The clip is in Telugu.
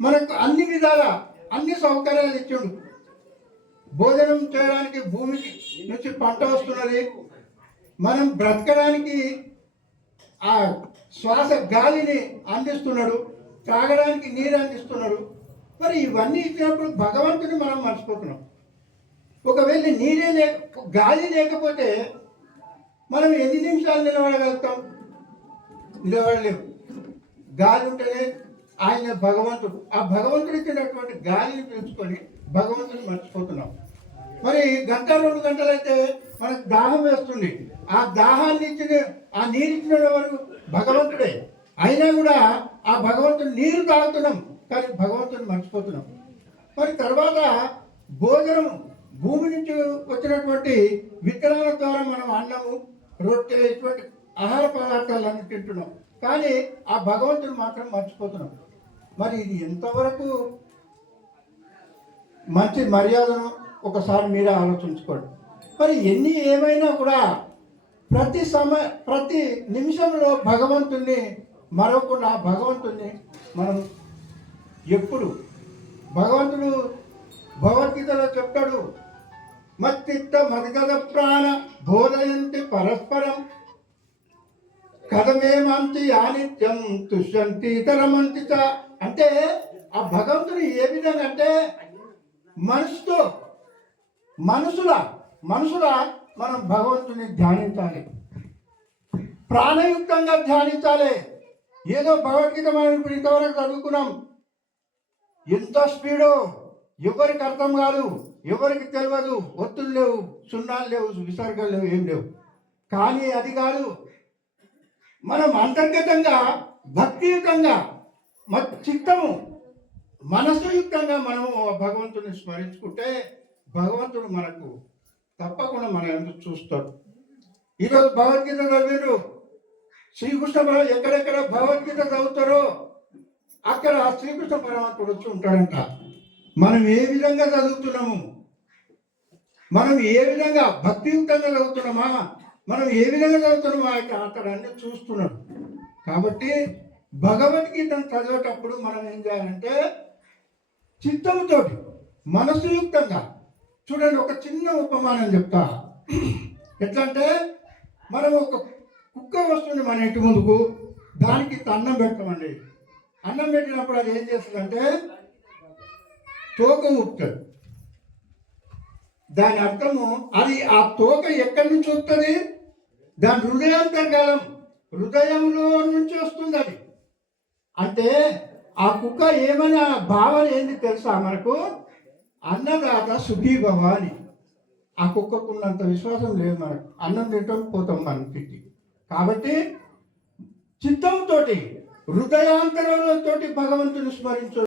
మనకు అన్ని విధాల అన్ని సౌకర్యాలు ఇచ్చాడు. భోజనం చేయడానికి భూమికి నుంచి పంట వస్తున్నది, మనం బ్రతకడానికి ఆ శ్వాస గాలిని అందిస్తున్నాడు, తాగడానికి నీరు అందిస్తున్నాడు. మరి ఇవన్నీ ఇచ్చినప్పుడు భగవంతుని మనం మర్చిపోతున్నాం. ఒకవేళ నీరే గాలి లేకపోతే మనం ఎన్ని నిమిషాలు నిలబడగలుగుతాం? నిలబడలేము. గాలి ఉంటేనే ఆయన భగవంతుడు. ఆ భగవంతుడు ఇచ్చినటువంటి గాలిని పీల్చుకొని భగవంతుని మర్చిపోతున్నాం. మరి గంట 2 గంటలైతే మనకు దాహం వేస్తుంది. ఆ దాహాన్ని ఇచ్చిన ఆ నీరు ఇచ్చిన వరకు భగవంతుడే. అయినా కూడా ఆ భగవంతుని నీరు తాగుతున్నాం, కానీ భగవంతుని మర్చిపోతున్నాం. మరి తర్వాత భోజనం, భూమి నుంచి వచ్చినటువంటి విత్తనాల ద్వారా మనం అన్నము, రొట్టె, ఇటువంటి ఆహార పదార్థాలన్నీ తింటున్నాం, కానీ ఆ భగవంతుని మాత్రం మర్చిపోతున్నాం. మరి ఇది ఎంతవరకు మంచి మర్యాదను ఒకసారి మీరే ఆలోచించుకోండి. మరి ఎన్ని ఏమైనా కూడా ప్రతి నిమిషంలో భగవంతుణ్ణి మరవకుండా భగవంతుణ్ణి మనం ఎప్పుడు, భగవంతుడు భగవద్గీతలో చెప్తాడు, మత్తిత్త మదిగద ప్రాణ బోధయంతి పరస్పరం కథమేమంతి ఆనిత్యం తుష్యంతి ఇతరమంతి చ. అంటే ఆ భగవంతుడు ఏ విధంగా అంటే మనసులా మనం భగవంతుని ధ్యానించాలి, ప్రాణయుక్తంగా ధ్యానించాలి. ఏదో భగవద్గీత మనం ఇప్పుడు ఇంతవరకు చదువుకున్నాం, ఎంత స్పీడో ఎవరికి అర్థం కాదు, ఎవరికి తెలియదు, ఒత్తులు లేవు, సున్నాలు లేవు, విసర్గలు లేవు, ఏం లేవు. కానీ అది కాదు, మనం అంతర్గతంగా భక్తియుతంగా చిత్తము మనసుయుక్తంగా మనము భగవంతుని స్మరించుకుంటే భగవంతుడు మనకు తప్పకుండా మన ఎందుకు చూస్తాడు. ఈరోజు భగవద్గీత చదివారు, శ్రీకృష్ణ పరమ ఎక్కడెక్కడ భగవద్గీత చదువుతారో అక్కడ ఆ శ్రీకృష్ణ పరమాత్ముడు వచ్చి ఉంటాడంట. మనం ఏ విధంగా చదువుతున్నాము, మనం ఏ విధంగా భక్తియుక్తంగా చదువుతున్నామా, మనం ఏ విధంగా చదువుతున్నామా అక్కడ అన్ని చూస్తున్నాడు. కాబట్టి భగవద్గీతను చదివేటప్పుడు మనం ఏం చేయాలంటే చిత్తముతో మనసుయుక్తంగా చూడండి. ఒక చిన్న ఉపమానం చెప్తా. ఎట్లా అంటే మనం ఒక కుక్క వస్తుంది మన ఇంటి ముందుకు, దానికి అన్నం పెట్టమండి. అన్నం పెట్టినప్పుడు అది ఏం చేస్తుందంటే తోక ఊపుతుంది. దాని అర్థము అది ఆ తోక ఎక్కడి నుంచి వస్తుంది? దాని హృదయంలో నుంచి వస్తుంది. అది అంటే ఆ కుక్క ఏమైనా భావన ఏంది తెలుసా మనకు? అన్నదాత సుఖీభవ అని. ఆ కుక్కకు ఉన్నంత విశ్వాసం లేదు మనకు. అన్నం తింటాం, పోతాం మన ఇంటికి. కాబట్టి చిత్తంతో, హృదయాంతరంతో భగవంతుని స్మరించు.